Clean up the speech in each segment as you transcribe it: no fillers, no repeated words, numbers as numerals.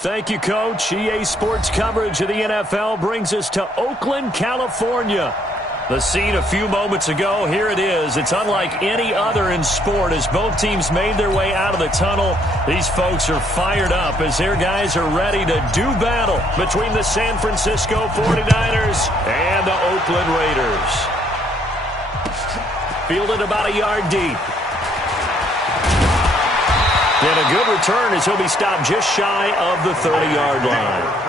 Thank you, Coach. EA Sports coverage of the NFL brings us to Oakland, California. The scene a few moments ago, here it is. It's unlike any other in sport as both teams made their way out of the tunnel. These folks are fired up as their guys are ready to do battle between the San Francisco 49ers and the Oakland Raiders. Fielded about a yard deep. And a good return as he'll be stopped just shy of the 30-yard line.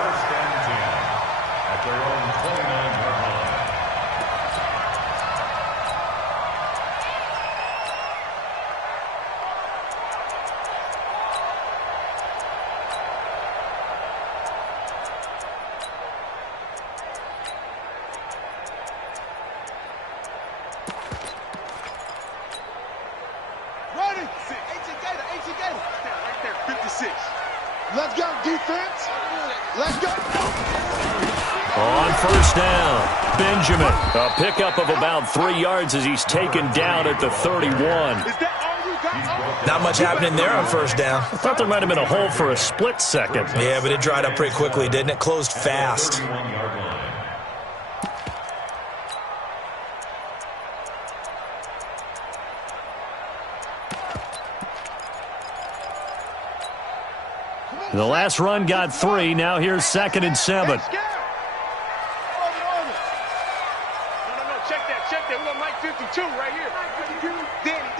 Let's go, defense. Let's go. On first down, Benjamin. A pickup of about 3 yards as he's taken down at the 31. Not much happening there on first down. I thought there might have been a hole for a split second. Yeah, but it dried up pretty quickly, didn't it? Closed fast. The last run got 3. Now here's 2nd and 7. No, check that. We got Mike 52 right here. Danny.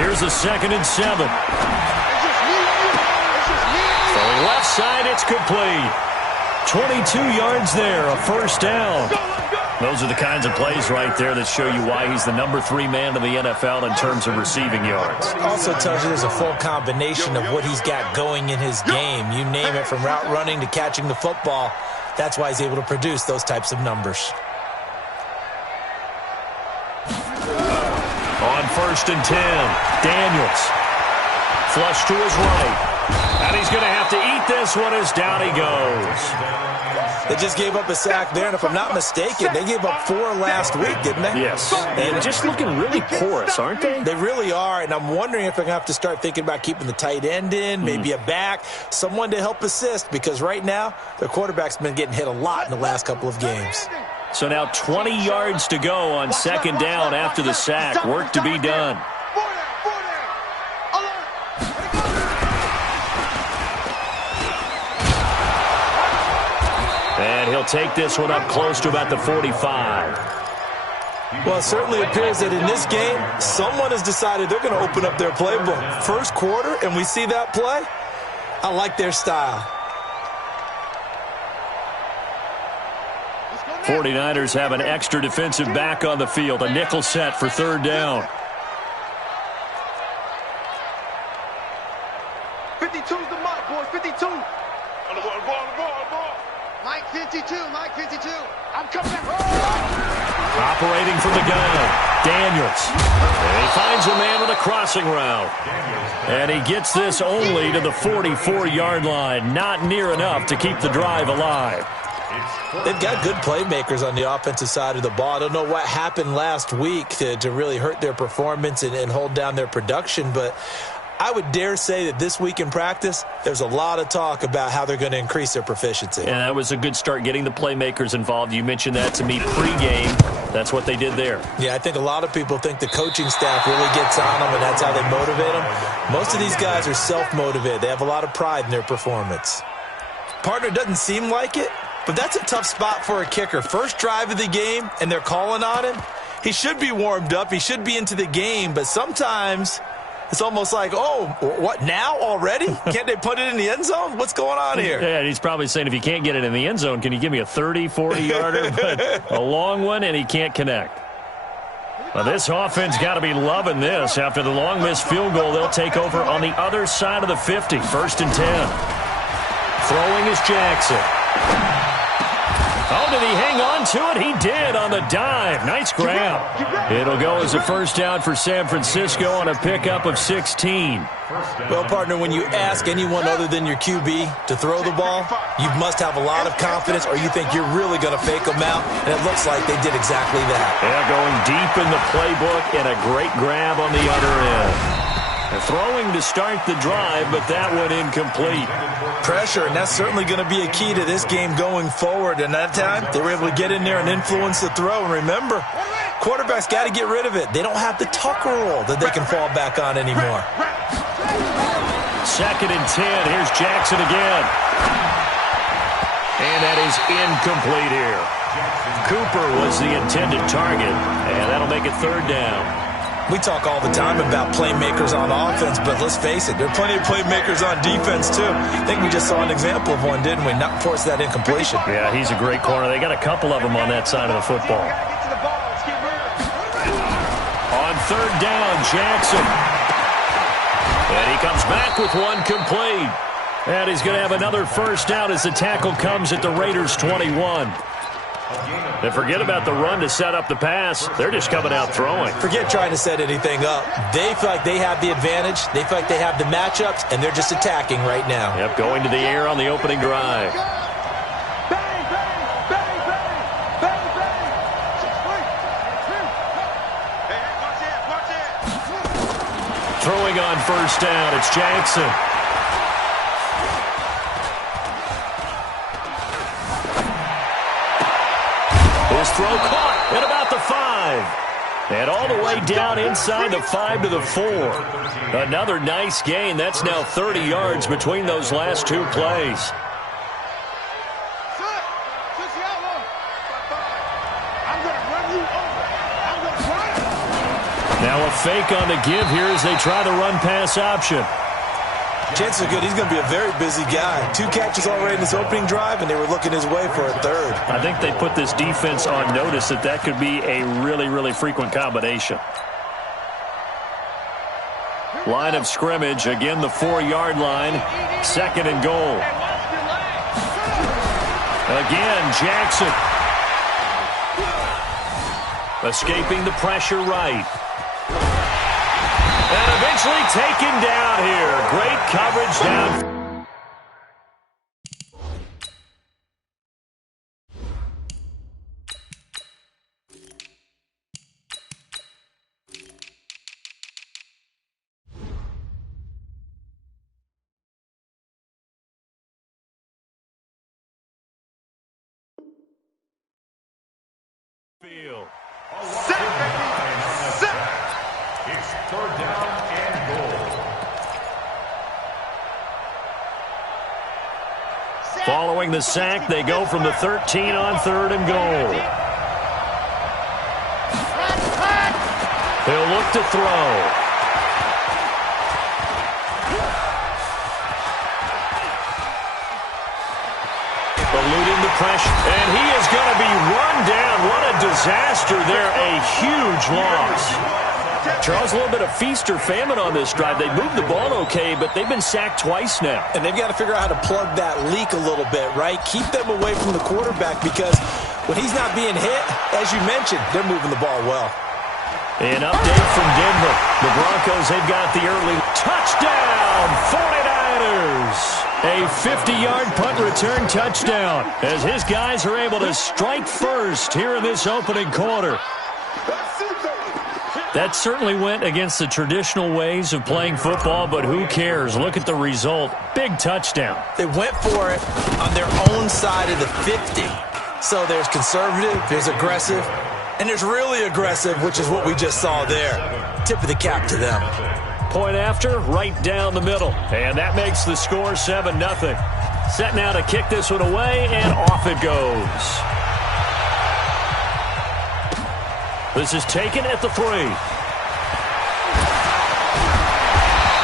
Here's a 2nd and 7. Throwing left side, it's complete. 22 yards there, a first down. Those are the kinds of plays right there that show you why he's the number 3 man in the NFL in terms of receiving yards. Also tells you there's a full combination of what he's got going in his game. You name it, from route running to catching the football. That's why he's able to produce those types of numbers. On 1st and 10, Daniels. Flush to his right. And he's going to have to eat this one as down he goes. They just gave up a sack there, and if I'm not mistaken, they gave up 4 last week, didn't they? Yes. And just looking really porous, aren't they? They really are, and I'm wondering if they're going to have to start thinking about keeping the tight end in, maybe a back, someone to help assist, because right now their quarterback's been getting hit a lot in the last couple of games. So now 20 yards to go on 2nd down after the sack. Work to be done. And he'll take this one up close to about the 45. Well, it certainly appears that in this game, someone has decided they're going to open up their playbook. First quarter, and we see that play. I like their style. 49ers have an extra defensive back on the field. A nickel set for 3rd down. 52's the mark, boys. 52. On the ball. Mike 52. I'm coming back. Operating from the gun, Daniels. And he finds a man with a crossing route. And he gets this only to the 44-yard line. Not near enough to keep the drive alive. They've got good playmakers on the offensive side of the ball. I don't know what happened last week to really hurt their performance and hold down their production, but I would dare say that this week in practice, there's a lot of talk about how they're going to increase their proficiency. And that was a good start, getting the playmakers involved. You mentioned that to me pregame. That's what they did there. Yeah, I think a lot of people think the coaching staff really gets on them, and that's how they motivate them. Most of these guys are self-motivated. They have a lot of pride in their performance. Partner, doesn't seem like it, but that's a tough spot for a kicker. First drive of the game, and they're calling on him. He should be warmed up. He should be into the game, but sometimes it's almost like, oh, what, now already? Can't they put it in the end zone? What's going on here? Yeah, he's probably saying, if you can't get it in the end zone, can you give me a 30, 40-yarder? But a long one, and he can't connect. Well, this offense got to be loving this. After the long missed field goal, they'll take over on the other side of the 50. 1st and 10. Throwing is Jackson. Oh, did he hang on to it? He did on the dive. Nice grab. It'll go as a first down for San Francisco on a pickup of 16. Well, partner, when you ask anyone other than your QB to throw the ball, you must have a lot of confidence, or you think you're really going to fake them out, and it looks like they did exactly that. Yeah, going deep in the playbook and a great grab on the other end. Throwing to start the drive, but that one incomplete. Pressure, and that's certainly going to be a key to this game going forward. And that time, they were able to get in there and influence the throw. And remember, quarterbacks got to get rid of it. They don't have the tuck roll that they can fall back on anymore. 2nd and 10. Here's Jackson again. And that is incomplete here. Cooper was the intended target, and that'll make it 3rd down. We talk all the time about playmakers on offense, but let's face it, there are plenty of playmakers on defense, too. I think we just saw an example of one, didn't we? Not force that incompletion. Yeah, he's a great corner. They got a couple of them on that side of the football. On 3rd down, Jackson. And he comes back with one complete. And he's going to have another 1st down as the tackle comes at the Raiders' 21. And forget about the run to set up the pass. They're just coming out throwing. Forget trying to set anything up. They feel like they have the advantage. They feel like they have the matchups, and they're just attacking right now. Yep, going to the air on the opening drive. Throwing on 1st down, it's Jackson. His throw caught at about the 5. And all the way down inside the 5 to the 4. Another nice gain. That's now 30 yards between those last 2 plays. Now a fake on the give here as they try the run-pass option. Chances are good he's going to be a very busy guy. 2 catches already in his opening drive, and they were looking his way for a 3rd. I think they put this defense on notice that could be a really, really frequent combination. Line of scrimmage, again the 4-yard line. 2nd and goal. Again, Jackson. Escaping the pressure right. And eventually taken down here. Great coverage down. Field. It's 3rd down and goal. Following the sack, they go from the 13 on 3rd and goal. He'll look to throw. Eluding the pressure, and he is going to be run down. What a disaster there. A huge loss. Charles, a little bit of feast or famine on this drive. They moved the ball okay, but they've been sacked twice now. And they've got to figure out how to plug that leak a little bit, right? Keep them away from the quarterback because when he's not being hit, as you mentioned, they're moving the ball well. An update from Denver. The Broncos, they've got the early touchdown, 49ers. A 50-yard punt return touchdown as his guys are able to strike first here in this opening quarter. That certainly went against the traditional ways of playing football, but who cares? Look at the result. Big touchdown. They went for it on their own side of the 50. So there's conservative, there's aggressive, and there's really aggressive, which is what we just saw there. Tip of the cap to them. Point after, right down the middle. And that makes the score 7-0. Set now to kick this one away, and off it goes. This is taken at the 3.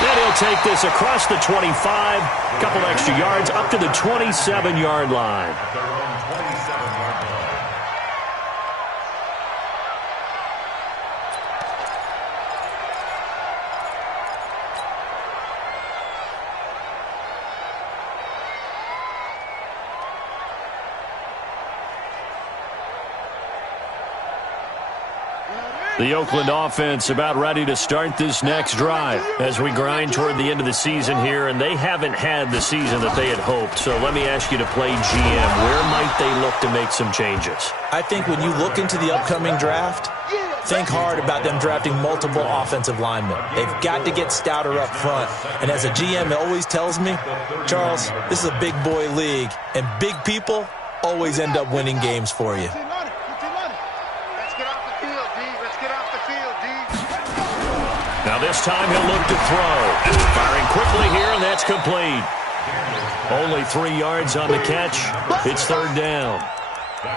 Then he'll take this across the 25. Couple extra yards up to the 27-yard line. The Oakland offense about ready to start this next drive as we grind toward the end of the season here, and they haven't had the season that they had hoped. So let me ask you to play GM. Where might they look to make some changes? I think when you look into the upcoming draft, think hard about them drafting multiple offensive linemen. They've got to get stouter up front. And as a GM always tells me, Charles, this is a big boy league, and big people always end up winning games for you. Let's get off the field, D. Let's get off the field, D. Now this time he'll look to throw. Firing quickly here, and that's complete. Only 3 yards on the catch. It's third down.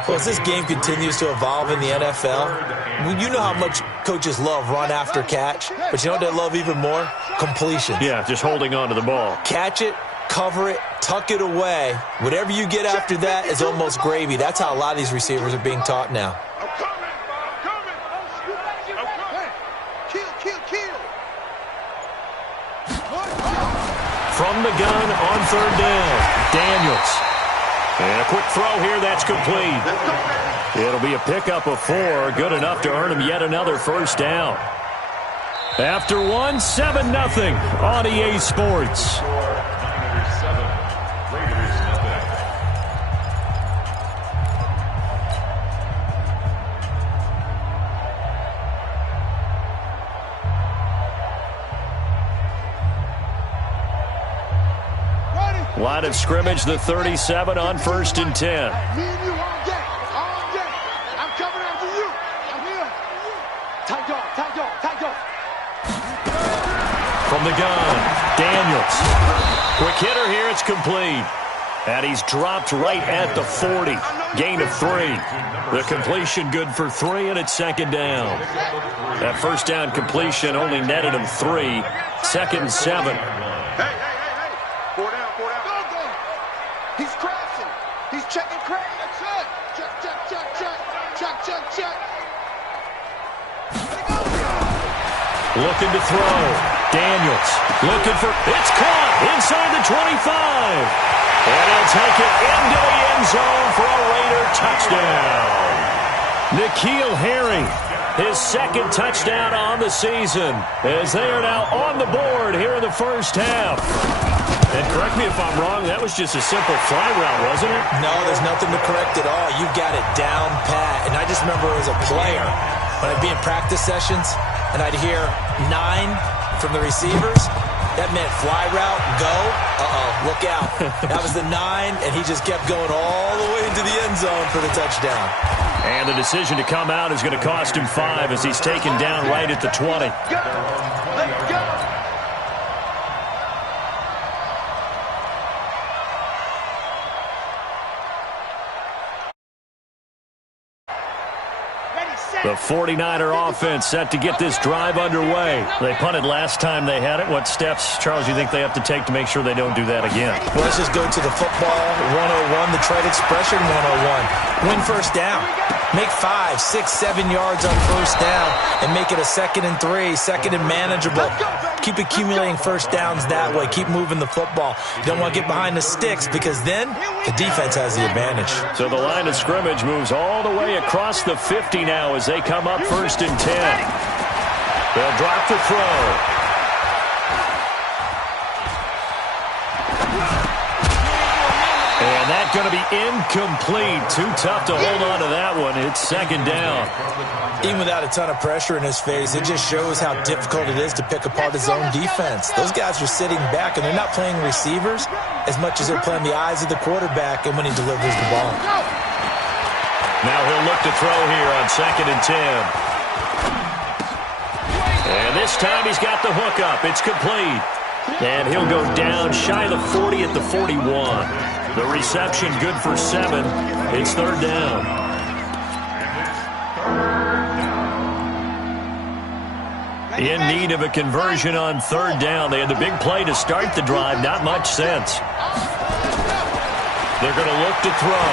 Well, as this game continues to evolve in the NFL, you know how much coaches love run after catch, but you know what they love even more? Completions. Yeah, just holding on to the ball. Catch it, cover it, tuck it away. Whatever you get after that is almost gravy. That's how a lot of these receivers are being taught now. I'm coming. Kill. From the gun on third down, Daniels. And a quick throw here, that's complete. It'll be a pickup of 4, good enough to earn him yet another first down. After one, 7-0 on EA Sports. Line of scrimmage, the 37 on 1st and 10. Me and you all day. I'm coming after you. I'm here. Tight dog. From the gun, Daniels. Quick hitter here, it's complete. And he's dropped right at the 40. Gain of 3. The completion good for 3, and it's second down. That first down completion only netted him 3. Second and 7. Hey. 4 down. Go. He's crashing. He's checking crash. Check. Looking to throw. Daniels looking for, it's caught inside the 25. And he'll take it into the end zone for a Raider touchdown. N'Keal Harry, his second touchdown on the season, as they are now on the board here in the first half. And correct me if I'm wrong, that was just a simple fly route, wasn't it? No, there's nothing to correct at all. You've got it down pat. And I just remember as a player, when I'd be in practice sessions, and I'd hear 9 from the receivers, that meant fly route, go, look out. That was the 9, and he just kept going all the way into the end zone for the touchdown. And the decision to come out is going to cost him 5 as he's taken down right at the 20. Let's go. The 49er offense set to get this drive underway. They punted last time they had it. What steps, Charles, you think they have to take to make sure they don't do that again? Well, let's just go to the football 101, the trade expression 101. Win first down. Make 5, 6, 7 yards on first down and make it a 2nd and 3, 2nd and manageable. Keep accumulating first downs that way. Keep moving the football. You don't want to get behind the sticks because then the defense has the advantage. So the line of scrimmage moves all the way across the 50 now as they come up 1st and 10. They'll drop the throw. And that's going to be incomplete. Too tough to hold on to that one. It's second down. Even without a ton of pressure in his face, it just shows how difficult it is to pick apart his own defense. Those guys are sitting back, and they're not playing receivers as much as they're playing the eyes of the quarterback and when he delivers the ball. Now he'll look to throw here on 2nd and 10. And this time he's got the hook up. It's complete. And he'll go down shy of the 40 at the 41. The reception good for 7. It's third down. In need of a conversion on third down. They had the big play to start the drive. Not much sense. They're going to look to throw.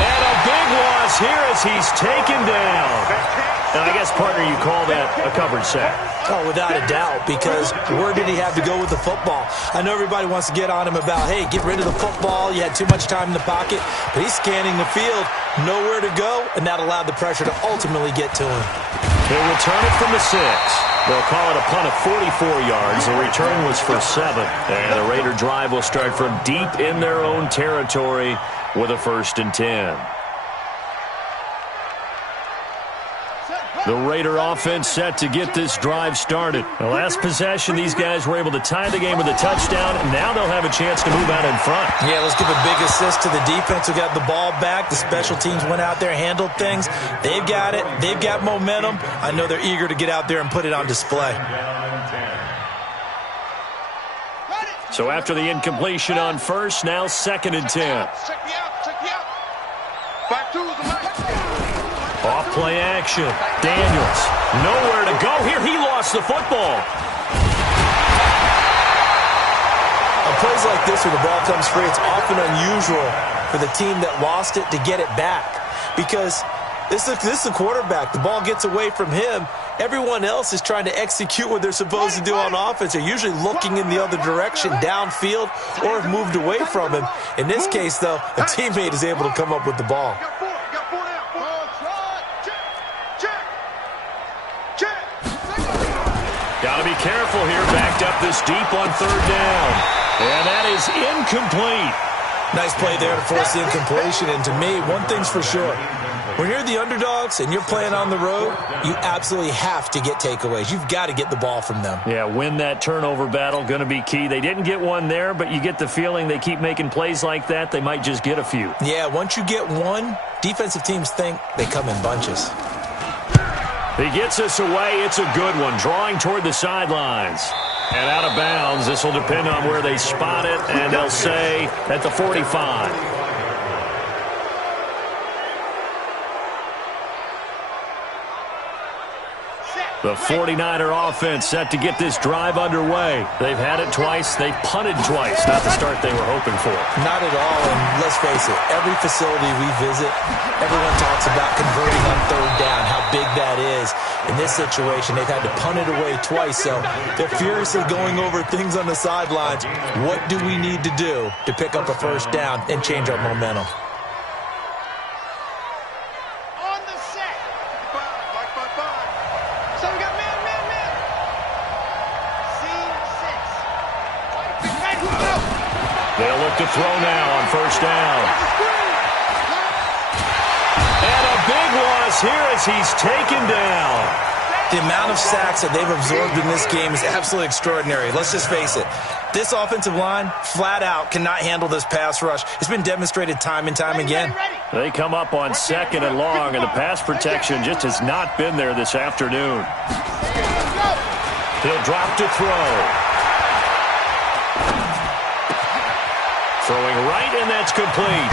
And a big loss here as he's taken down. And I guess, partner, you call that a covered sack. Oh, without a doubt, because where did he have to go with the football? I know everybody wants to get on him about, hey, get rid of the football. You had too much time in the pocket. But he's scanning the field, nowhere to go, and that allowed the pressure to ultimately get to him. He'll return it from the 6. They'll call it a punt of 44 yards. The return was for 7. And the Raider drive will start from deep in their own territory with a 1st and 10. The Raider offense set to get this drive started. The last possession, these guys were able to tie the game with a touchdown, and now they'll have a chance to move out in front. Yeah, let's give a big assist to the defense who got the ball back. The special teams went out there, handled things. They've got it. They've got momentum. I know they're eager to get out there and put it on display. So after the incompletion on first, now 2nd and 10. Off play action. Daniels, nowhere to go here. He lost the football. On plays like this where the ball comes free, it's often unusual for the team that lost it to get it back. Because this is the quarterback. The ball gets away from him. Everyone else is trying to execute what they're supposed to do on offense. They're usually looking in the other direction, downfield, or have moved away from him. In this case, though, a teammate is able to come up with the ball. Got to be careful here. Backed up this deep on 3rd down. And that is incomplete. Nice play there to force the incompletion. And to me, one thing's for sure. When you're the underdogs and you're playing on the road, you absolutely have to get takeaways. You've got to get the ball from them. Yeah, win that turnover battle, going to be key. They didn't get one there, but you get the feeling they keep making plays like that, they might just get a few. Yeah, once you get one, defensive teams think they come in bunches. He gets us away. It's a good one, drawing toward the sidelines. And out of bounds. This will depend on where they spot it, and they'll say at the 45. The 49er offense set to get this drive underway. They've had it twice. They've punted twice. Not the start they were hoping for. Not at all, and let's face it, every facility we visit, everyone talks about converting on 3rd down, how big that is. In this situation, they've had to punt it away twice, so they're furiously going over things on the sidelines. What do we need to do to pick up a 1st down and change our momentum? They'll look to throw now on 1st down. And a big loss here as he's taken down. The amount of sacks that they've absorbed in this game is absolutely extraordinary. Let's just face it. This offensive line, flat out, cannot handle this pass rush. It's been demonstrated time and time again. They come up on 2nd and long, and the pass protection just has not been there this afternoon. He'll drop to throw. Throwing right, and that's complete.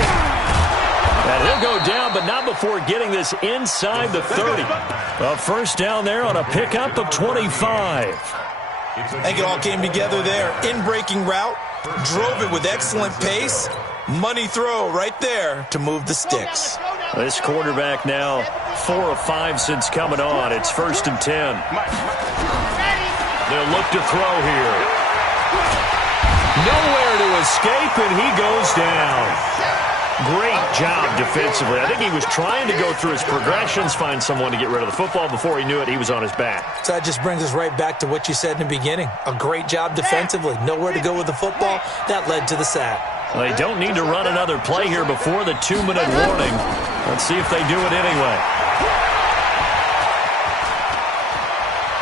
And he'll go down, but not before getting this inside the 30. A 1st down there on a pickup of 25. I think it all came together there. In-breaking route, drove it with excellent pace. Money throw right there to move the sticks. This quarterback now 4 of 5 since coming on. It's 1st and 10. They'll look to throw here. Nowhere to escape, and he goes down. Great job defensively. I think he was trying to go through his progressions, find someone to get rid of the football. Before he knew it, he was on his back. So that just brings us right back to what you said in the beginning. A great job defensively. Nowhere to go with the football. That led to the sack. They don't need to run another play here before the 2-minute warning. Let's see if they do it anyway.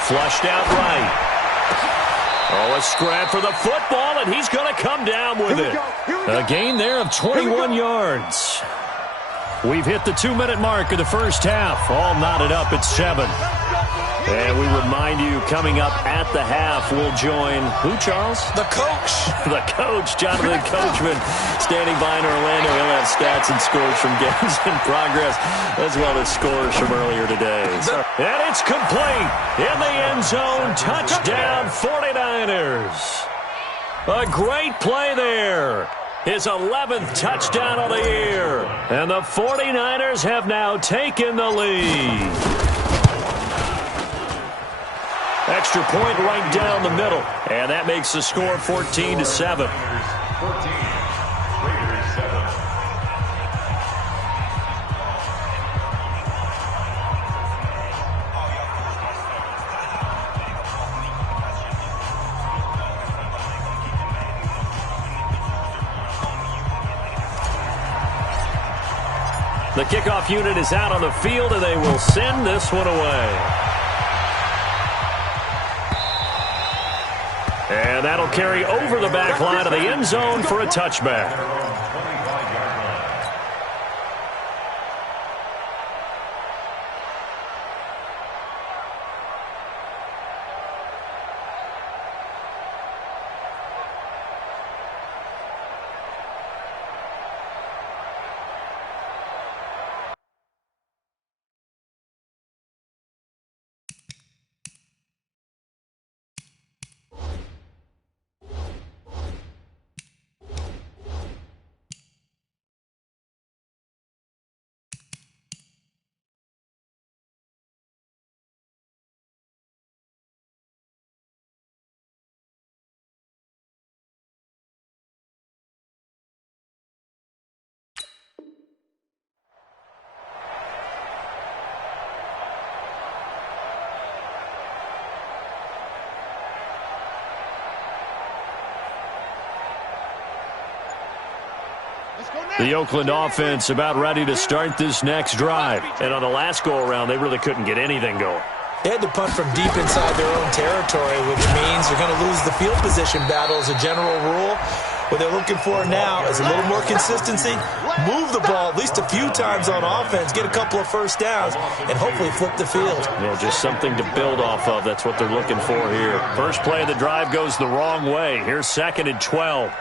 Flushed out right. Oh, a scrap for the football, and he's going to come down with it. A gain there of 21 yards. We've hit the 2-minute mark of the 1st half. All knotted up at 7. And we remind you, coming up at the half, we'll join who, Charles? The coach. The coach, Jonathan Coachman, standing by in Orlando. He'll have stats and scores from games in progress, as well as scores from earlier today. And it's complete. In the end zone, touchdown 49ers. A great play there. His 11th touchdown of the year. And the 49ers have now taken the lead. Extra point right down the middle. And that makes the score 14-7. The kickoff unit is out on the field, and they will send this one away. And that'll carry over the back line of the end zone for a touchback. The Oakland offense about ready to start this next drive. And on the last go-around, they really couldn't get anything going. They had to punt from deep inside their own territory, which means they're going to lose the field position battle as a general rule. What they're looking for now is a little more consistency, move the ball at least a few times on offense, get a couple of first downs, and hopefully flip the field. Yeah, just something to build off of. That's what they're looking for here. First play of the drive goes the wrong way. Here's 2nd and 12.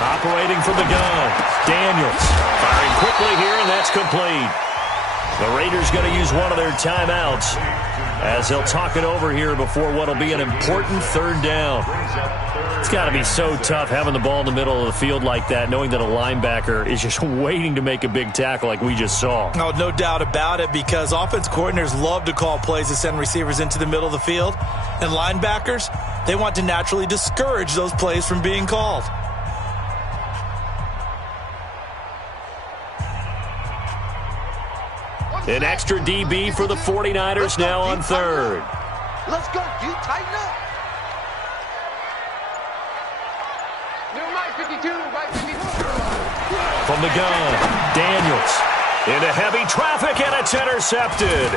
Operating from the gun, Daniels firing quickly here, and that's complete. The Raiders going to use one of their timeouts as they'll talk it over here before what will be an important 3rd down. It's got to be so tough having the ball in the middle of the field like that, knowing that a linebacker is just waiting to make a big tackle like we just saw. Oh, no doubt about it, because offense coordinators love to call plays to send receivers into the middle of the field. And linebackers, they want to naturally discourage those plays from being called. An extra DB for the 49ers now on 3rd. Let's go, dude. Tighten up. From the gun, Daniels into heavy traffic, and it's intercepted.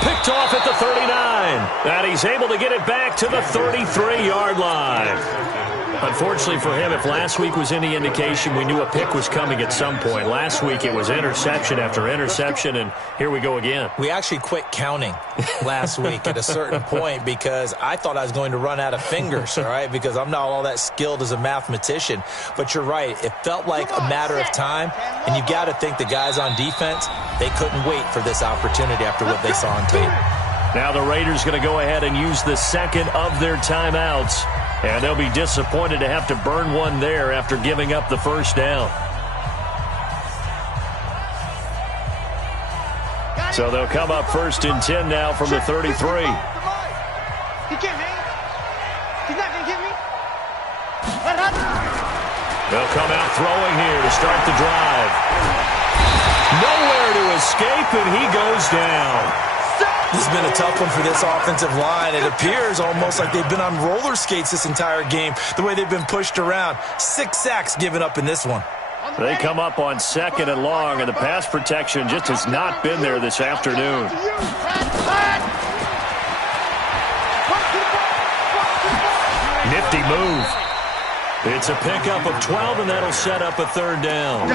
Picked off at the 39. And he's able to get it back to the 33-yard line. Unfortunately for him, if last week was any indication, we knew a pick was coming at some point. Last week it was interception after interception, and here we go again. We actually quit counting last week at a certain point because I thought I was going to run out of fingers, all right, because I'm not all that skilled as a mathematician. But you're right. It felt like a matter of time, and you got to think the guys on defense, they couldn't wait for this opportunity after what they saw on tape. Now the Raiders going to go ahead and use the 2nd of their timeouts. And they'll be disappointed to have to burn one there after giving up the 1st down. So they'll come up 1st and 10 now from the 33. He can't hang. He's not going to get me. They'll come out throwing here to start the drive. Nowhere to escape, and he goes down. This has been a tough one for this offensive line. It appears almost like they've been on roller skates this entire game, the way they've been pushed around. 6 sacks given up in this one. They come up on 2nd and long, and the pass protection just has not been there this afternoon. Nifty move. It's a pickup of 12, and that'll set up a 3rd down.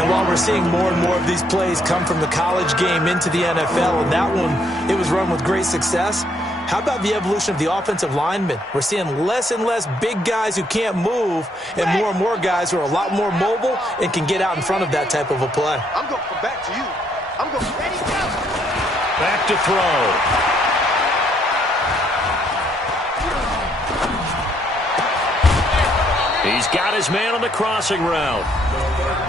And while we're seeing more and more of these plays come from the college game into the NFL, and that one, it was run with great success, how about the evolution of the offensive linemen? We're seeing less and less big guys who can't move and more guys who are a lot more mobile and can get out in front of that type of a play. I'm going to come back to you. I'm going ready to go. Back to throw. He's got his man on the crossing route.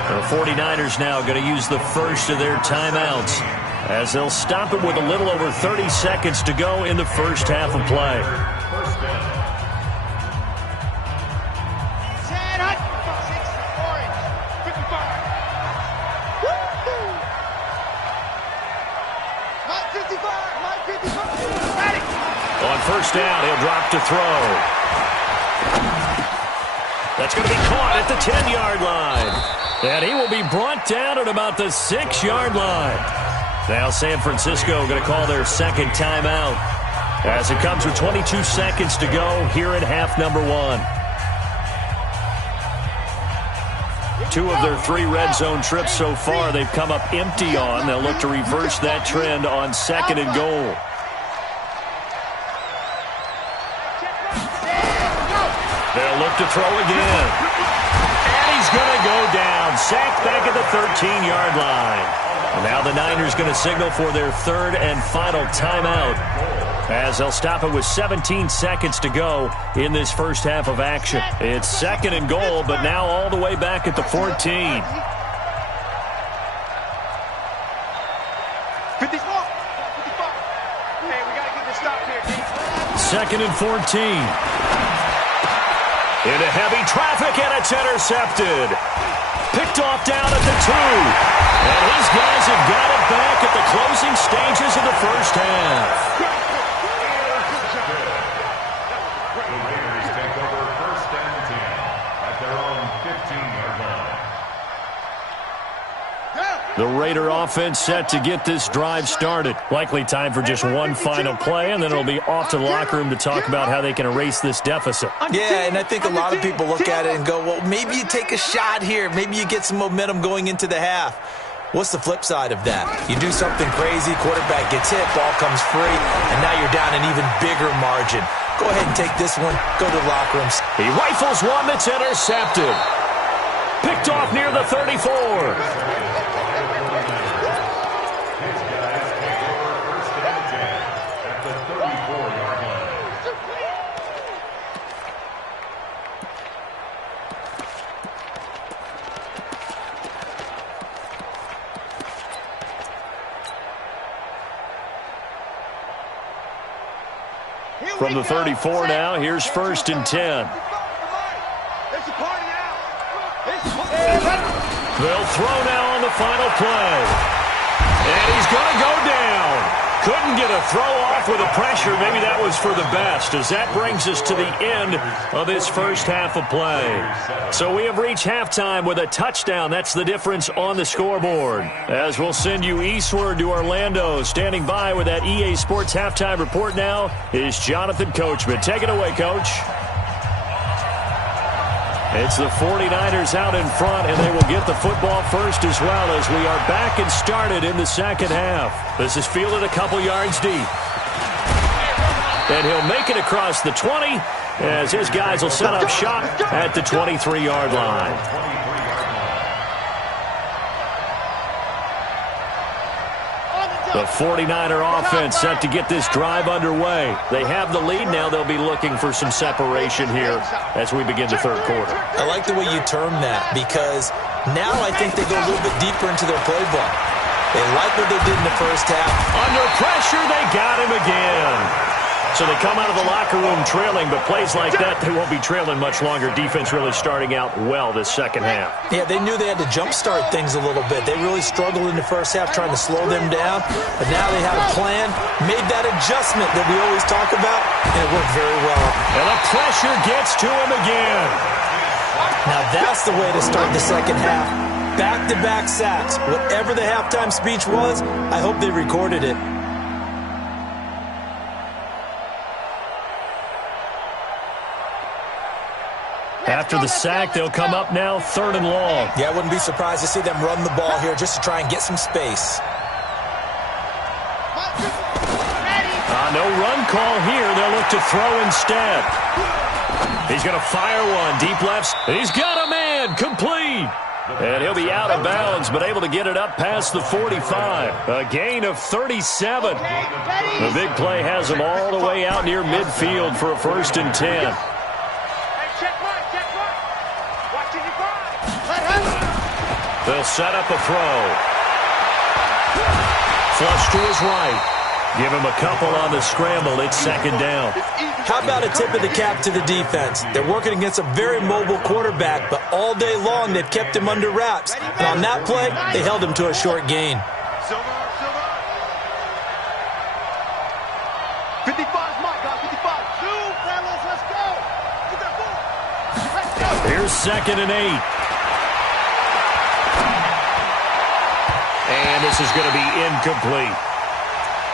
The 49ers now going to use the 1st of their timeouts as they'll stop it with a little over 30 seconds to go in the 1st half of play. On 1st down, he'll drop to throw. That's going to be caught at the 10-yard line. And he will be brought down at about the 6-yard line. Now San Francisco going to call their second timeout as it comes with 22 seconds to go here in half number 1. 2 of their 3 red zone trips so far they've come up empty on. They'll look to reverse that trend on 2nd and goal. They'll look to throw again. And he's going to go down. Sacked back at the 13-yard line. And now the Niners going to signal for their 3rd and final timeout, as they'll stop it with 17 seconds to go in this first half of action. It's 2nd and goal, but now all the way back at the 14. 54. Hey, we got to get this stop here, D. 2nd and 14. Into heavy traffic, and it's intercepted. Picked off down at the 2. And these guys have got it back at the closing stages of the first half. The Raiders take over 1st and 10 at their own 15-yard line. The Raider offense set to get this drive started. Likely time for just one final play, and then it'll be off to the locker room to talk about how they can erase this deficit. Yeah, and I think a lot of people look at it and go, well, maybe you take a shot here. Maybe you get some momentum going into the half. What's the flip side of that? You do something crazy, quarterback gets hit, ball comes free, and now you're down an even bigger margin. Go ahead and take this one. Go to the locker room. He rifles one that's intercepted. Picked off near the 34. From the 34 now, here's 1st and 10. They'll throw now on the final play. And he's going to go down. Couldn't get a throw off with the pressure. Maybe that was for the best, as that brings us to the end of this first half of play. So we have reached halftime with a touchdown. That's the difference on the scoreboard. As we'll send you eastward to Orlando. Standing by with that EA Sports halftime report now is Jonathan Coachman. Take it away, Coach. It's the 49ers out in front, and they will get the football first as well, as we are back and started in the second half. This is fielded a couple yards deep. And he'll make it across the 20, as his guys will set up shop at the 23-yard line. The 49er offense set to get this drive underway. They have the lead now. They'll be looking for some separation here as we begin the third quarter. I like the way you term that, because now I think they go a little bit deeper into their playbook. They like what they did in the first half. Under pressure, they got him again. So they come out of the locker room trailing, but plays like that, they won't be trailing much longer. Defense really starting out well this second half. Yeah, they knew they had to jumpstart things a little bit. They really struggled in the first half trying to slow them down, but now they had a plan, made that adjustment that we always talk about, and it worked very well. And the pressure gets to him again. Now that's the way to start the second half. Back-to-back sacks. Whatever the halftime speech was, I hope they recorded it. After the sack, they'll come up now 3rd and long. Yeah, I wouldn't be surprised to see them run the ball here just to try and get some space. No run call here. They'll look to throw instead. He's going to fire one deep left. He's got a man complete. And he'll be out of bounds, but able to get it up past the 45. A gain of 37. The big play has him all the way out near midfield for a 1st and 10. They'll set up a throw. Flush to his right. Give him a couple on the scramble. It's 2nd down. How about a tip of the cap to the defense? They're working against a very mobile quarterback, but all day long they've kept him under wraps. And on that play, they held him to a short gain. 55's Mike, 55. 2, fellas, let's go. Get that ball. Let's go. Here's 2nd and 8. And this is going to be incomplete.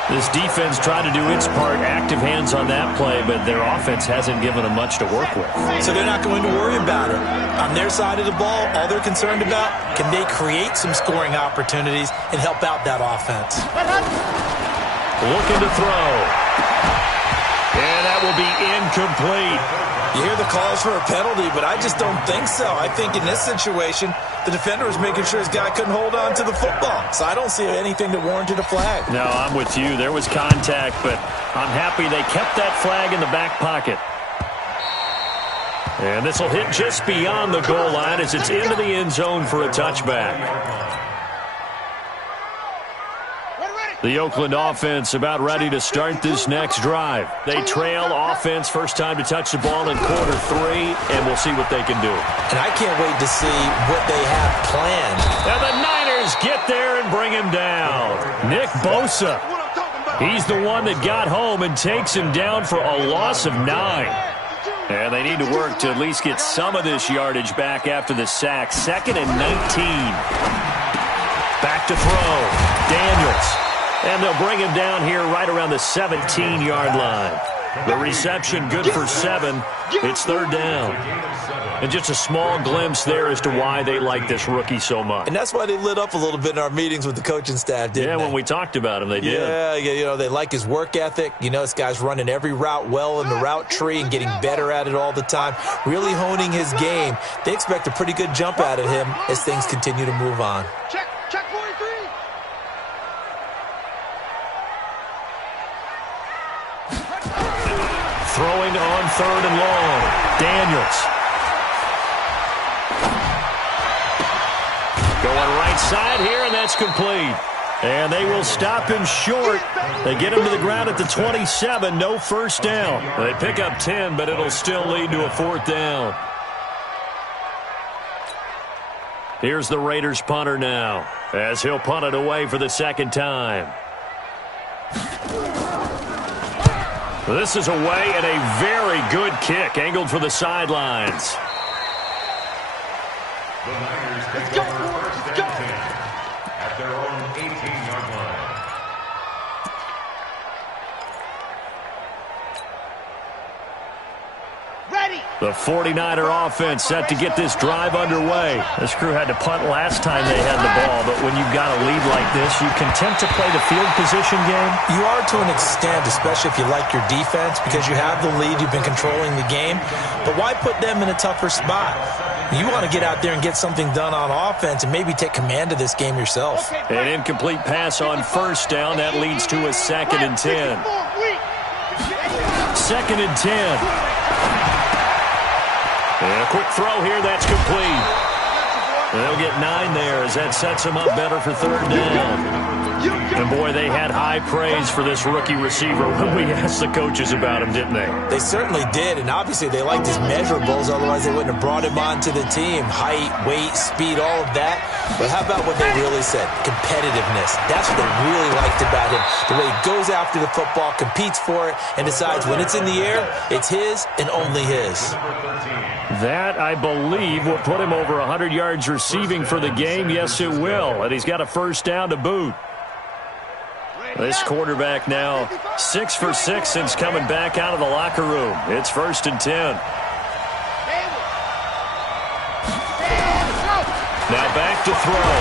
This defense tried to do its part, active hands on that play, but their offense hasn't given them much to work with. So they're not going to worry about it. On their side of the ball, all they're concerned about, can they create some scoring opportunities and help out that offense? Looking to throw. And that will be incomplete. You hear the calls for a penalty, but I just don't think so. I think in this situation, the defender was making sure his guy couldn't hold on to the football. So I don't see anything that warranted a flag. No, I'm with you. There was contact, but I'm happy they kept that flag in the back pocket. And this will hit just beyond the goal line as it's into the end zone for a touchback. The Oakland offense about ready to start this next drive. They trail offense, first time to touch the ball in quarter 3, and we'll see what they can do. And I can't wait to see what they have planned. And the Niners get there and bring him down. Nick Bosa. He's the one that got home and takes him down for a loss of 9. And they need to work to at least get some of this yardage back after the sack. 2nd and 19. Back to throw. Daniels. And they'll bring him down here right around the 17-yard line. The reception good for 7. It's 3rd down. And just a small glimpse there as to why they like this rookie so much. And that's why they lit up a little bit in our meetings with the coaching staff, didn't they? Yeah, when we talked about him, they did. Yeah, you know, they like his work ethic. You know, this guy's running every route well in the route tree and getting better at it all the time, really honing his game. They expect a pretty good jump out of him as things continue to move on. Check 43. Throwing on 3rd and long. Daniels. Going right side here, and that's complete. And they will stop him short. They get him to the ground at the 27. No first down. They pick up 10, but it'll still lead to a 4th down. Here's the Raiders punter now, as he'll punt it away for the 2nd time. This is away, and a very good kick, angled for the sidelines. The Niners take over 1st and 10 at their own 18-yard line. Ready. The 49er offense set to get this drive underway. This crew had to punt last time they had the ball, but when you've got a lead like this, you content to play the field position game? You are to an extent, especially if you like your defense, because you have the lead, you've been controlling the game. But why put them in a tougher spot? You want to get out there and get something done on offense and maybe take command of this game yourself. An incomplete pass on 1st down. That leads to a 2nd and 10. 2nd and 10. And a quick throw here, that's complete. They'll get 9 there as that sets them up better for 3rd down. And boy, they had high praise for this rookie receiver when we asked the coaches about him, didn't they? They certainly did, and obviously they liked his measurables, otherwise they wouldn't have brought him onto the team. Height, weight, speed, all of that. But how about what they really said? Competitiveness. That's what they really liked about him. The way he goes after the football, competes for it, and decides when it's in the air, it's his and only his. That, I believe, will put him over 100 yards receiving for the game. Yes, it will. And he's got a 1st down to boot. This quarterback now 6 for 6 since coming back out of the locker room. It's 1st and 10. Now back to throw.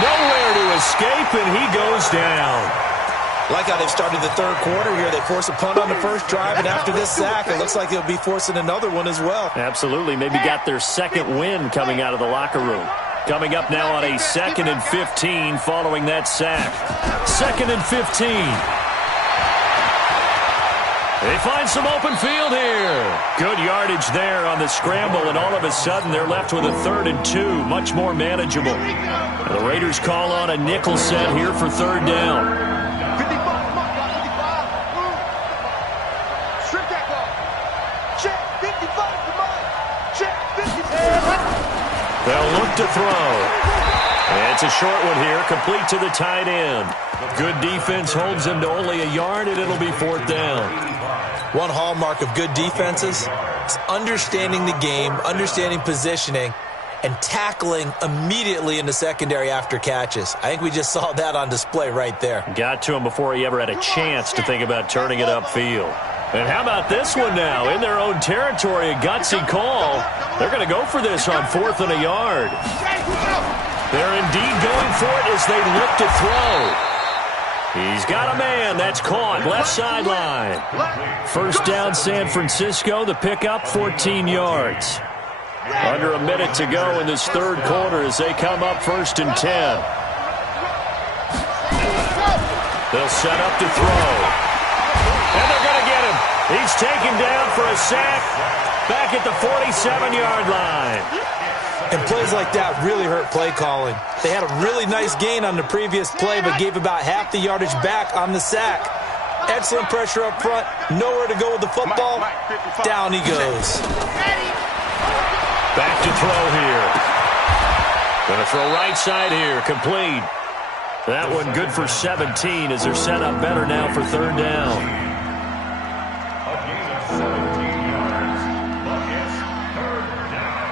Nowhere to escape, and he goes down. Like how they've started the 3rd quarter here. They force a punt on the 1st drive, and after this sack, it looks like they'll be forcing another one as well. Absolutely. Maybe got their 2nd win coming out of the locker room. Coming up now on a 2nd and 15 following that sack. 2nd and 15. They find some open field here. Good yardage there on the scramble, and all of a sudden they're left with a 3rd and 2, much more manageable. And the Raiders call on a nickel set here for 3rd down. They'll look to throw. And it's a short one here, complete to the tight end. Good defense holds him to only a yard, and it'll be 4th down. One hallmark of good defenses is understanding the game, understanding positioning, and tackling immediately in the secondary after catches. I think we just saw that on display right there. Got to him before he ever had a chance to think about turning it upfield. And how about this one now? In their own territory, a gutsy call. They're going to go for this on 4th and a yard. They're indeed going for it as they look to throw. He's got a man. That's caught. Left sideline. First down, San Francisco. The pickup, 14 yards. Under a minute to go in this third quarter as they come up 1st and 10. They'll set up to throw. And they're going to get him. He's taken down for a sack back at the 47-yard line. And plays like that really hurt play calling. They had a really nice gain on the previous play, but gave about half the yardage back on the sack. Excellent pressure up front. Nowhere to go with the football. Down he goes. Back to throw here. Going to throw right side here. Complete. That one good for 17 as they're set up better now for 3rd down. A gain of 17 yards, but it's 3rd down.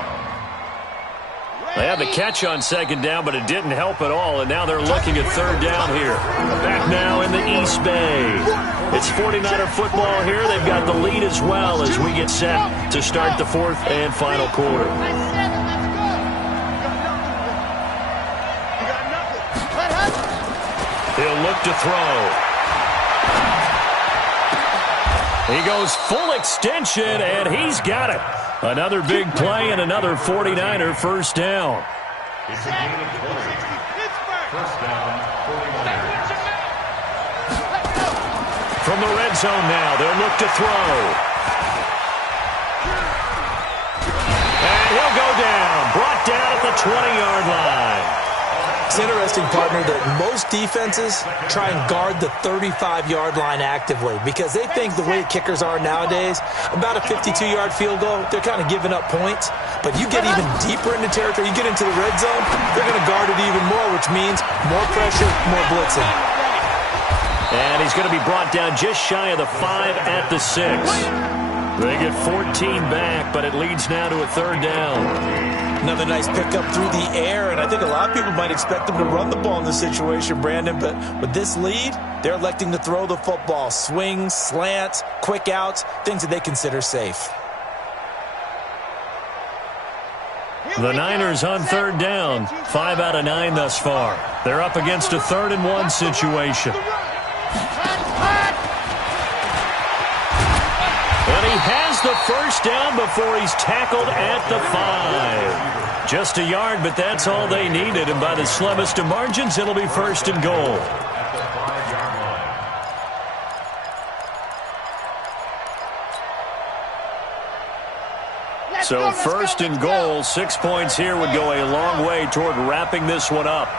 They had the catch on 2nd down, but it didn't help at all, and now they're looking at 3rd down here. Back now in the East Bay. It's 49er football here. They've got the lead as well as we get set to start the 4th and final quarter. He'll look to throw. He goes full extension, and he's got it. Another big play and another 49er first down. It's a gain of 20. First down, 49ers. From the red zone now, they'll look to throw. And he'll go down. Brought down at the 20-yard line. It's interesting, partner, that most defenses try and guard the 35-yard line actively because they think the way kickers are nowadays, about a 52-yard field goal, they're kind of giving up points. But you get even deeper into territory, you get into the red zone, they're going to guard it even more, which means more pressure, more blitzing. And he's going to be brought down just shy of the 5 at the 6. They get 14 back, but it leads now to a 3rd down. Another nice pickup through the air, and I think a lot of people might expect them to run the ball in this situation, Brandon, but with this lead, they're electing to throw the football. Swings, slants, quick outs, things that they consider safe. The Niners on 3rd down, 5 out of 9 thus far. They're up against a 3rd and 1 situation. And he has the first down before he's tackled at the 5. Just a yard, but that's all they needed. And by the slimmest of margins, it'll be 1st and goal. So 1st and goal, 6 points here would go a long way toward wrapping this one up.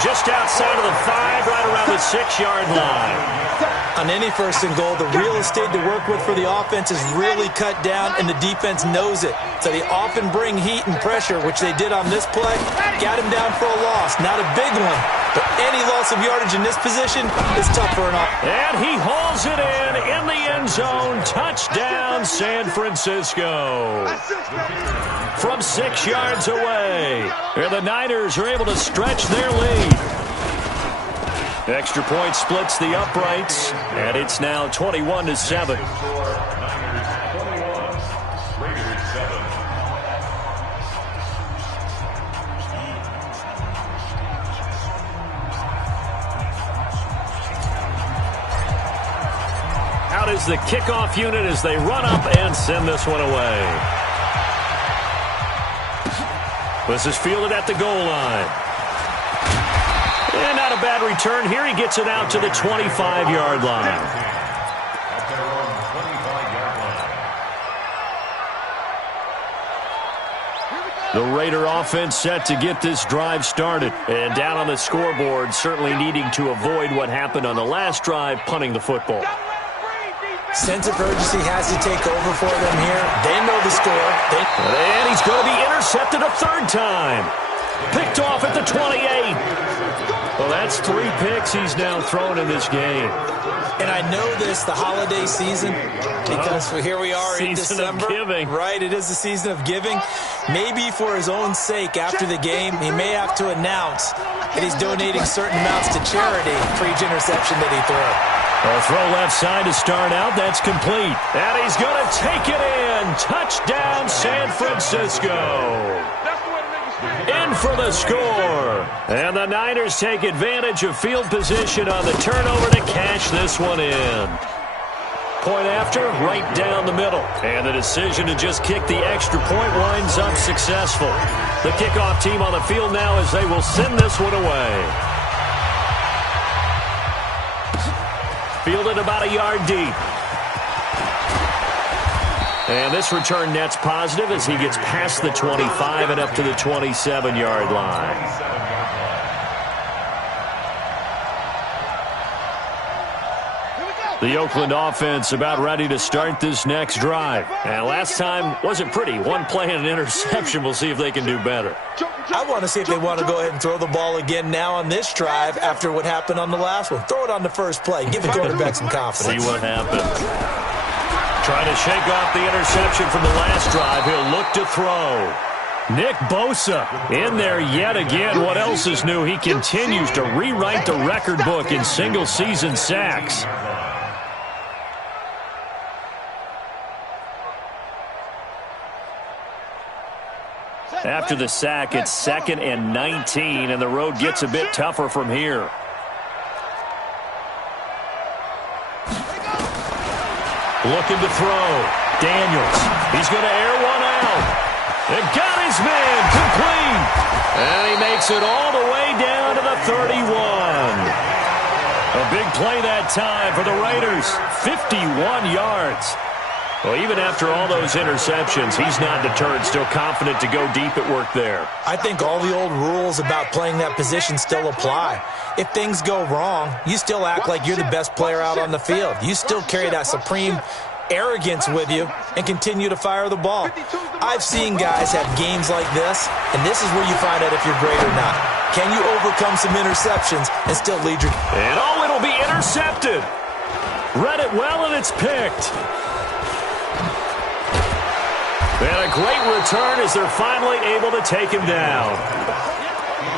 Just outside of the 5, right around the 6-yard line. On any 1st and goal, the real estate to work with for the offense is really cut down, and the defense knows it. So they often bring heat and pressure, which they did on this play. Got him down for a loss. Not a big one, but any loss of yardage in this position is tough for an offense. And he hauls it in the end zone. Touchdown, San Francisco. From 6 yards away. And the Niners are able to stretch their lead. Extra point splits the uprights, and it's now 21-7. Out is the kickoff unit as they run up and send this one away. This is fielded at the goal line. And not a bad return here. He gets it out to the 25-yard line. The Raider offense set to get this drive started. And down on the scoreboard, certainly needing to avoid what happened on the last drive, punting the football. Sense of urgency has to take over for them here. They know the score. And he's going to be intercepted a 3rd time. Picked off at the 28. Well, that's 3 picks he's now thrown in this game. And I know this, the holiday season, because here we are in December. Season of giving. Right, it is the season of giving. Maybe for his own sake, after the game, he may have to announce that he's donating certain amounts to charity for each interception that he threw. A throw left side to start out. That's complete. And he's going to take it in. Touchdown, San Francisco. In for the score. And the Niners take advantage of field position on the turnover to cash this one in. Point after, right down the middle. And the decision to just kick the extra point winds up successful. The kickoff team on the field now as they will send this one away. Fielded about a yard deep. And this return net's positive as he gets past the 25 and up to the 27-yard line. The Oakland offense about ready to start this next drive. And last time wasn't pretty. One play and an interception. We'll see if they can do better. I want to see if they want to go ahead and throw the ball again now on this drive after what happened on the last one. Throw it on the first play. Give the quarterback some confidence. See what happens. Trying to shake off the interception from the last drive. He'll look to throw. Nick Bosa in there yet again. What else is new? He continues to rewrite the record book in single-season sacks. After the sack, it's 2nd and 19, and the road gets a bit tougher from here. Looking to throw. Daniels. He's going to air one out. And got his man complete. And he makes it all the way down to the 31. A big play that time for the Raiders. 51 yards. Well, even after all those interceptions, he's not deterred, still confident to go deep at work there. I think all the old rules about playing that position still apply. If things go wrong, you still act like you're the best player out on the field. You still carry that supreme arrogance with you and continue to fire the ball. I've seen guys have games like this, and this is where you find out if you're great or not. Can you overcome some interceptions and still lead your... And oh, it'll be intercepted. Read it well, and it's picked. And a great return as they're finally able to take him down.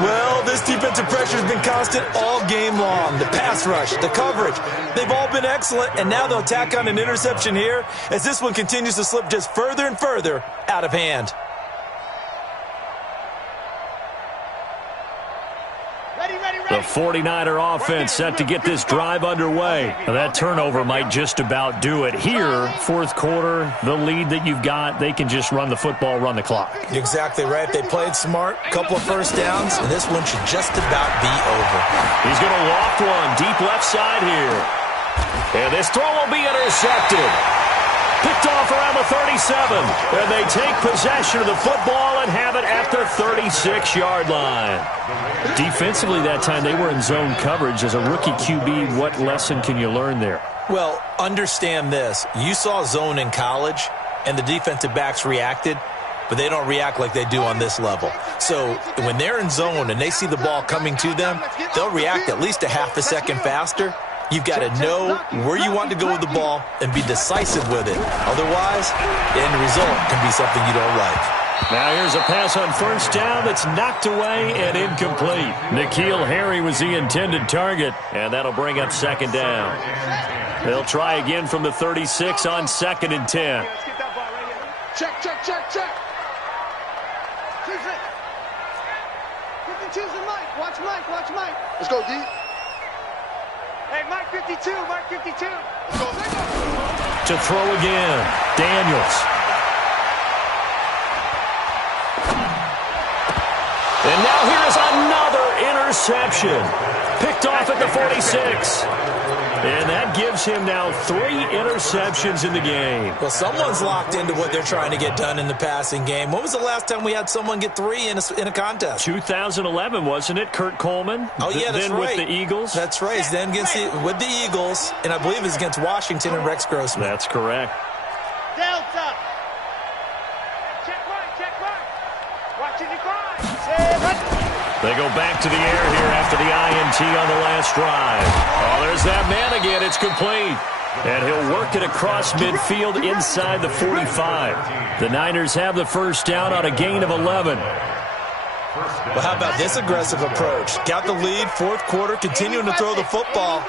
Well, this defensive pressure has been constant all game long. The pass rush, the coverage, they've all been excellent, and now they'll tack on an interception here as this one continues to slip just further and further out of hand. The 49er offense set to get this drive underway. Now that turnover might just about do it. Here, fourth quarter, the lead that you've got, they can just run the football, run the clock. You're exactly right. They played smart, couple of first downs, and this one should just about be over. He's going to loft one deep left side here. And this throw will be intercepted. Picked off around the 37. And they take possession of the football and have it at their 36-yard line. Defensively that time, they were in zone coverage. As a rookie QB, what lesson can you learn there? Well, understand this. You saw zone in college, and the defensive backs reacted, but they don't react like they do on this level. So when they're in zone and they see the ball coming to them, they'll react at least a half a second faster. You've got to know where you want to go with the ball and be decisive with it. Otherwise, the end result can be something you don't like. Now here's a pass on first down that's knocked away and incomplete. N'Keal Harry was the intended target, and that'll bring up second down. They'll try again from the 36 on 2nd and 10. Check. Choosing Mike. Watch Mike. Let's go, D. Hey, Mike 52. Let's go. To throw again, Daniels. And now here is another interception. Picked off at the 46. And that gives him now 3 interceptions in the game. Well, someone's locked into what they're trying to get done in the passing game. When was the last time we had someone get 3 in a contest? 2011, wasn't it? Kurt Coleman? Oh, yeah, that's then right. With the Eagles? That's right. Then with the Eagles, and I believe it's against Washington and Rex Grossman. That's correct. Delta. Check right. They go back to the air here after the INT on the last drive. Oh, there's that man again. It's complete. And he'll work it across midfield inside the 45. The Niners have the first down on a gain of 11. Well, how about this aggressive approach? Got the lead, fourth quarter, continuing to throw the football.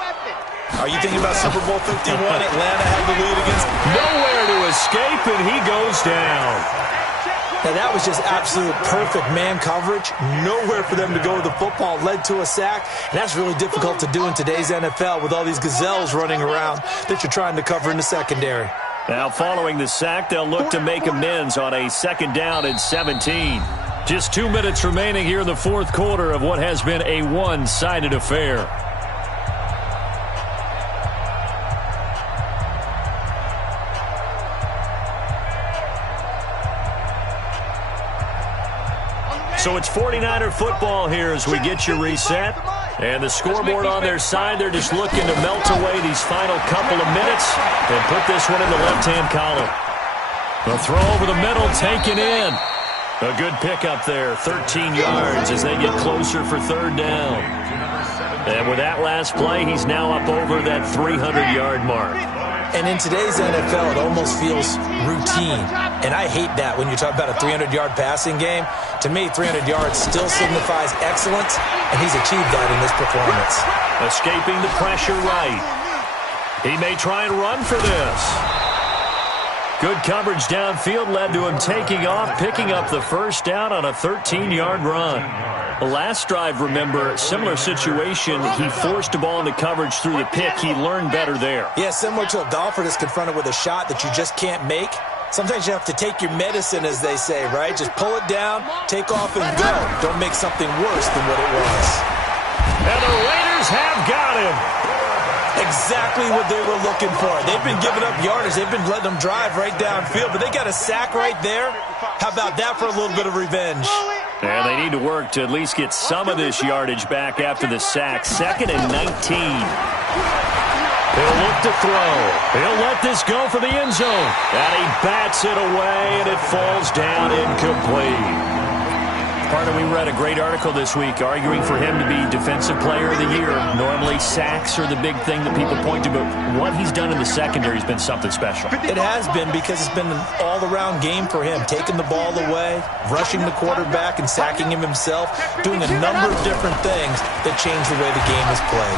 Are you thinking about Super Bowl 51? Atlanta had the lead against... Nowhere to escape, and he goes down. Now, that was just absolute perfect man coverage. Nowhere for them to go with the football. Led to a sack. And that's really difficult to do in today's NFL with all these gazelles running around that you're trying to cover in the secondary. Now, following the sack, they'll look to make amends on a second down and 17. Just 2 minutes remaining here in the fourth quarter of what has been a one-sided affair. So it's 49er football here as we get you reset. And the scoreboard on their side, they're just looking to melt away these final couple of minutes and put this one in the left-hand column. The throw over the middle, taken in. A good pickup there, 13 yards as they get closer for third down. And with that last play, he's now up over that 300-yard mark. And in today's NFL, it almost feels routine. And I hate that when you talk about a 300-yard passing game. To me, 300 yards still signifies excellence, and he's achieved that in this performance. Escaping the pressure right. He may try and run for this. Good coverage downfield led to him taking off, picking up the first down on a 13-yard run. The last drive, remember, similar situation. He forced a ball into coverage through the pick. He learned better there. Yeah, similar to a golfer that's confronted with a shot that you just can't make. Sometimes you have to take your medicine, as they say, right? Just pull it down, take off, and go. Don't make something worse than what it was. And the Raiders have got him. Exactly what they were looking for. They've been giving up yardage. They've been letting them drive right downfield, but they got a sack right there. How about that for a little bit of revenge? And they need to work to at least get some of this yardage back after the sack. 2nd and 19. He'll look to throw. He'll let this go for the end zone. And he bats it away, and it falls down incomplete. Partner, we read a great article this week arguing for him to be Defensive Player of the Year. Normally, sacks are the big thing that people point to, but what he's done in the secondary has been something special. It has been, because it's been an all-around game for him, taking the ball away, rushing the quarterback, and sacking him himself, doing a number of different things that change the way the game is played.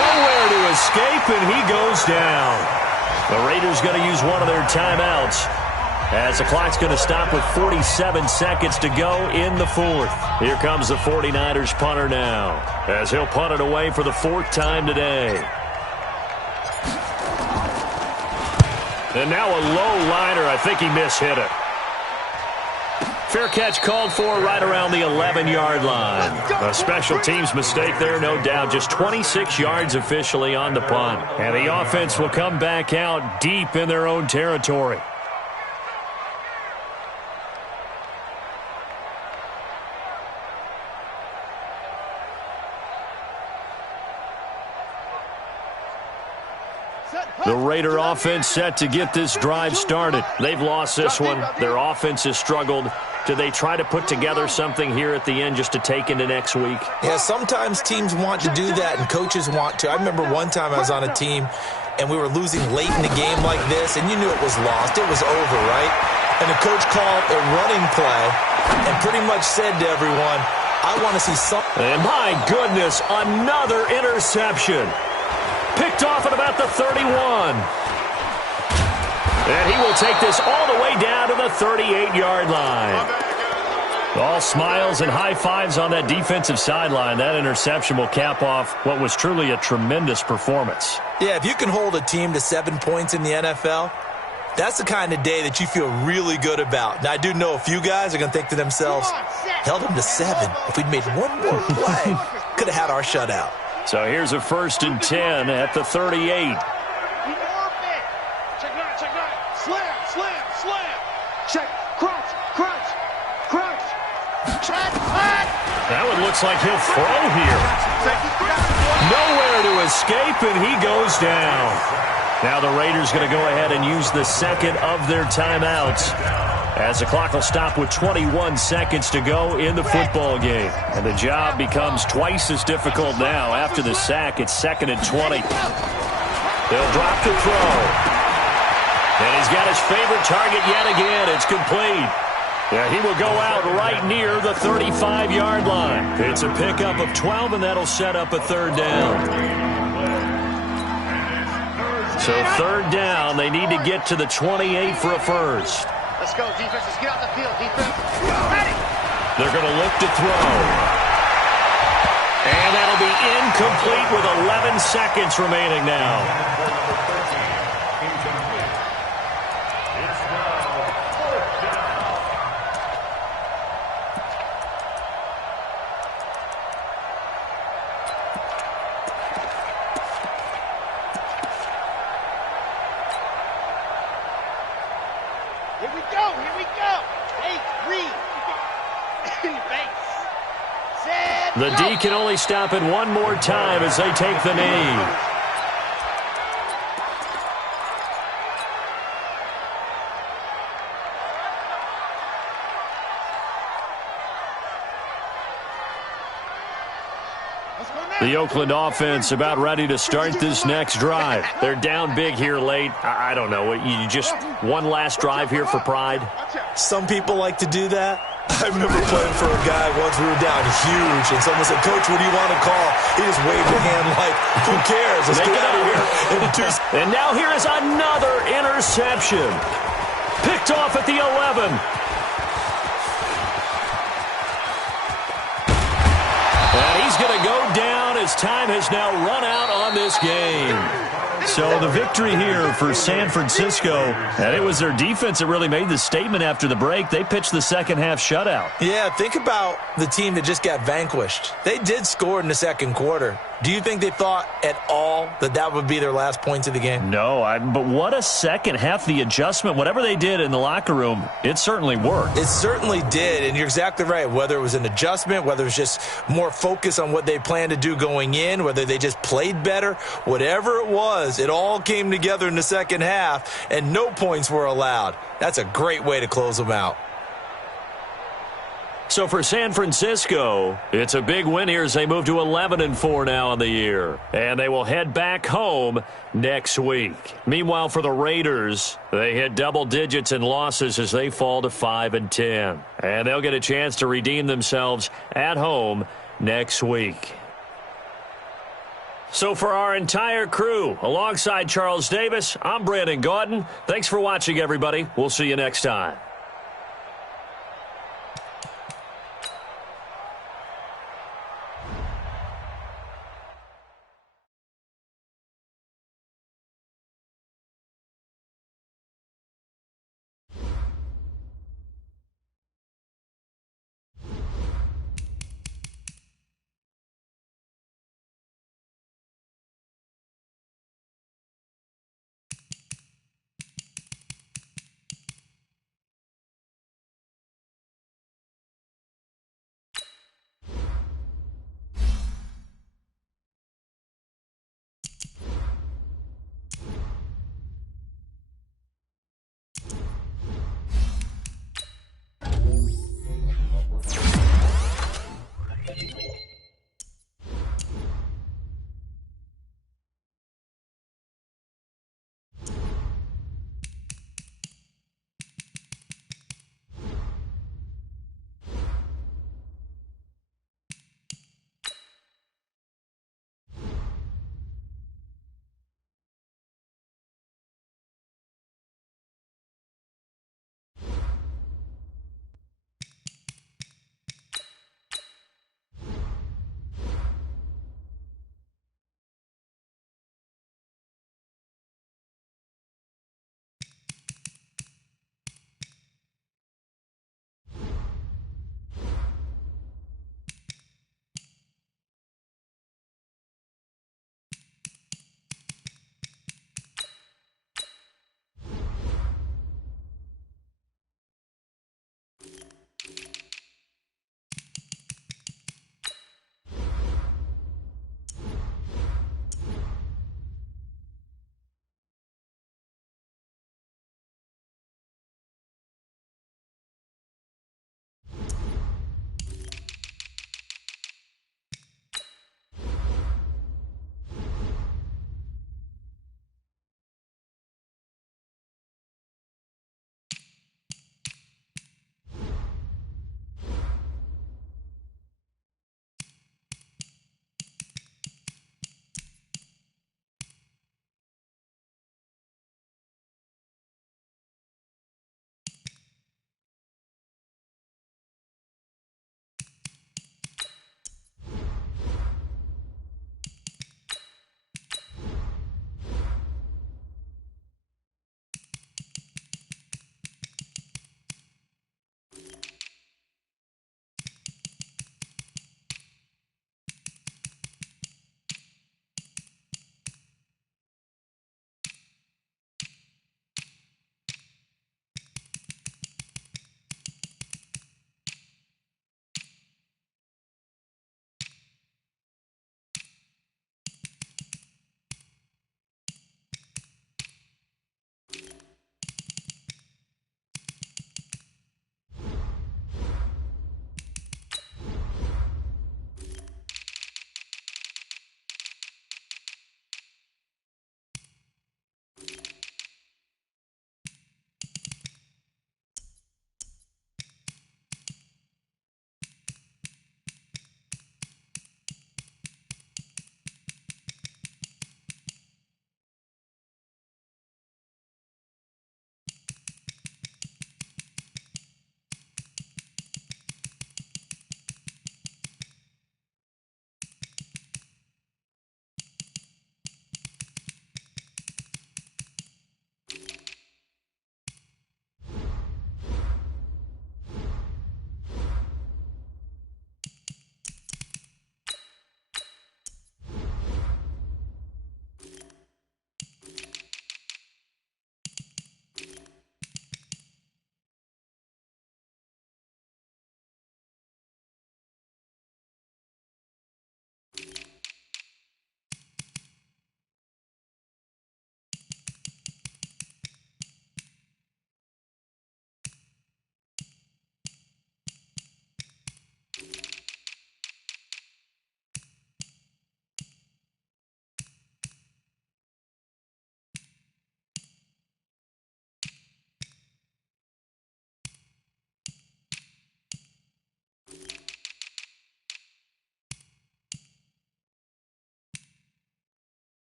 Nowhere to escape, and he goes down. The Raiders going to use one of their timeouts, as the clock's going to stop with 47 seconds to go in the fourth. Here comes the 49ers punter now, as he'll punt it away for the fourth time today. And now a low liner. I think he mishit it. Fair catch called for right around the 11-yard line. A special teams mistake there, no doubt. Just 26 yards officially on the punt. And the offense will come back out deep in their own territory. The Raider offense set to get this drive started. They've lost this one. Their offense has struggled. Do they try to put together something here at the end just to take into next week? Yeah, sometimes teams want to do that and coaches want to. I remember one time I was on a team and we were losing late in the game like this, and you knew it was lost. It was over, right? And the coach called a running play and pretty much said to everyone, I want to see something. And my goodness, another interception. Picked off at about the 31. And he will take this all the way down to the 38-yard line. All smiles and high fives on that defensive sideline. That interception will cap off what was truly a tremendous performance. Yeah, if you can hold a team to 7 points in the NFL, that's the kind of day that you feel really good about. Now, I do know a few guys are going to think to themselves, held them to 7. If we'd made one more play, could have had our shutout. So here's a 1st and 10 at the 38. That one looks like he'll throw here. Nowhere to escape, and he goes down. Now the Raiders going to go ahead and use the second of their timeouts as the clock will stop with 21 seconds to go in the football game. And the job becomes twice as difficult now. After the sack, it's 2nd and 20. They'll drop the throw. And he's got his favorite target yet again. It's complete. Yeah, he will go out right near the 35-yard line. It's a pickup of 12, and that'll set up a 3rd down. So 3rd down, they need to get to the 28 for a first. Let's go, defense. Let's get out the field, defense. Ready. They're going to look to throw. And that'll be incomplete with 11 seconds remaining now. Here we go. Here we go. Hey, read. Base. Set. The D can only stop it one more time as they take the knee. The Oakland offense about ready to start this next drive. They're down big here late. I don't know. You just one last drive here for pride? Some people like to do that. I remember playing for a guy once. We were down huge, and someone said, "Coach, what do you want to call?" He just waved a hand like, "Who cares? Let's get out of here." And now here is another interception. Picked off at the 11. And he's going to go down as time has now run out on this game. So the victory here for San Francisco, and it was their defense that really made the statement after the break. They pitched the second-half shutout. Yeah, think about the team that just got vanquished. They did score in the second quarter. Do you think they thought at all that that would be their last points of the game? No, but what a second half. The adjustment, whatever they did in the locker room, it certainly worked. It certainly did, and you're exactly right. Whether it was an adjustment, whether it was just more focus on what they planned to do going in, whether they just played better, whatever it was, it all came together in the second half, and no points were allowed. That's a great way to close them out. So for San Francisco, it's a big win here as they move to 11-4 now on the year. And they will head back home next week. Meanwhile, for the Raiders, they hit double digits in losses as they fall to 5-10. And they'll get a chance to redeem themselves at home next week. So for our entire crew, alongside Charles Davis, I'm Brandon Gaudin. Thanks for watching, everybody. We'll see you next time.